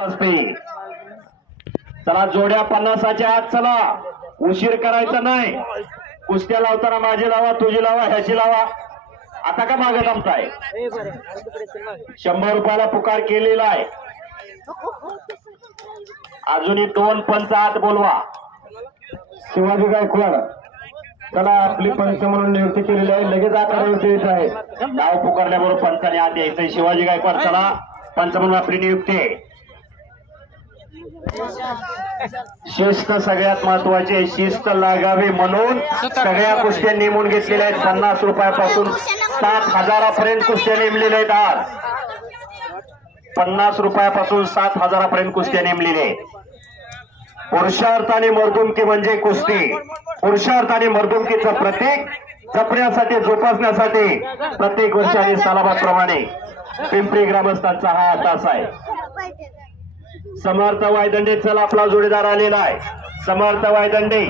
असते. चला जोड्या 50च्या आत, चला उशीर करायचा नाही. कुस्त्या लावताना माझी लावा, तुझी लावा, ह्याची लावा. आता का मागे थांबताय? 100 रुपयाला पुकार केलेला आहे. अजूनही 2 पंच आत बोलवा. शिवाजी गायकवाड त्याला आपली पंच म्हणून नियुक्ती केलेली आहे. लगेच आकार येत आहे. नाव पुकारल्याबरोबर पंचाने आत यायचंय. शिवाजी गायकवाड चला पंच म्हणून आपली नियुक्ती आहे. शिस्त सगळ्यात महत्वाची आहे. शिस्त लागावी म्हणून सगळ्या कुस्त्या नेमून घेतलेल्या आहेत. 50 रुपयापासून 7,000 पर्यंत कुस्त्या नेमलेल्या आहेत. आज 50 रुपयापासून 7,000 पर्यंत कुस्त्या नेमलेल्या आहेत. पुरुषार्थ आणि मर्दुमकी म्हणजे कुस्ती. पुरुषार्थ आणि मर्दुमकीचं प्रतीक जपण्यासाठी, जोपासण्यासाठी प्रत्येक वर्षी आणि सालाबादप्रमाणे पिंपरी ग्रामस्थांचा हा तास आहे. समर्थ वायदंडे चला आपला जोडीदार आलेला आहे. समर्थ वायदंडे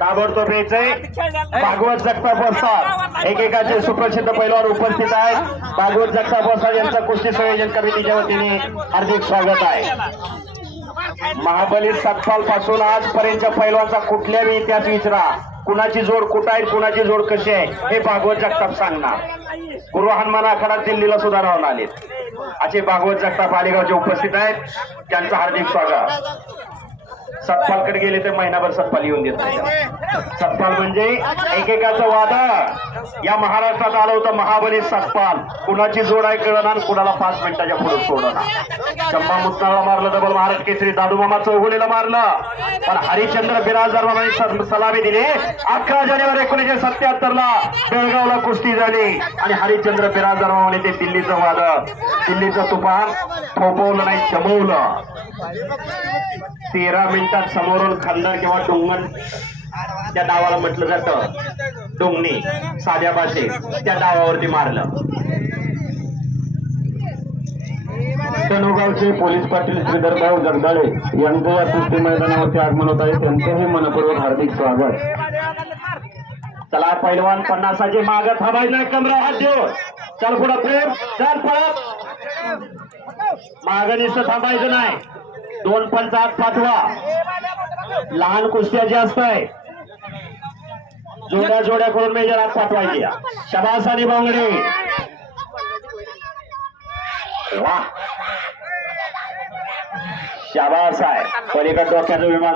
ताबडतोब यायचंय. भागवत जगताप वस्ताद एकेकाचे सुप्रसिद्ध पैलवान उपस्थित आहेत. भागवत जगताप वस्ताद यांचं कुस्ती संयोजन कमिटीच्या वतीने हार्दिक स्वागत आहे. महाबली सतपाल पासून आजपर्यंतच्या पैलवानचा कुठल्याही इतिहास विचारा. कुणाची जोड कुठं आहे, कुणाची जोड कशी आहे हे भागवत जगताप सांगणार. गुरु हनुमान आखाडा दिल्लीला सुद्धा राहून आले असे भागवत जगताप आलेगावचे उपस्थित आहेत. त्यांचं हार्दिक स्वागत. सतपालकडे गेले तर महिनाभर सतपाल येऊन देत नाही. सतपाल म्हणजे एकेकाचं वादळ. या महाराष्ट्रात आलं होतं महाबली सतपाल. कुणाची जोड आहे कळणार, कुणाला 5 मिनिटाच्या पुढे सोडणार. चंपा मुतनाळला मारलं, डबल महाराज केसरी दादूमामा चौगुलेला मारलं. पण हरिश्चंद्र बिराजदारांनी सलामी दिली. 11 जानेवारी 1977 ला बेळगावला कुस्ती झाली आणि हरिश्चंद्र बिराजदारांनी ते दिल्लीचं वादळ, दिल्लीचं तुफान थोपवलं नाही, शमवलं. 13 मिनिटात समोरून खंडर किंवा डोंगण त्या डावाला म्हटलं जातं. डोंगणी साध्या भाषेत त्या डावावरती मारलं. तनुगावचे पोलीस पाटील श्रीधरभाऊ जगदाळे यांचं या कुस्ती मैदानावरती आगमन होत आहे. त्यांचंही मनपूर्वक हार्दिक स्वागत. चला पैलवान 50चे मागं थांबायचं नाही. कमरा हात देऊ. चल पुढं प्रेम, चल पळत. मागं नुसतं थांबायचं नाही. 2 पंच आत पाठवा. लहान कुस्त्या जे असताय जोड्या जोड्या करून मेजर आत पाठवायची. शबास आणि बांगडे. वाह शाबास आहे. पलीकडे डोक्याचं विमान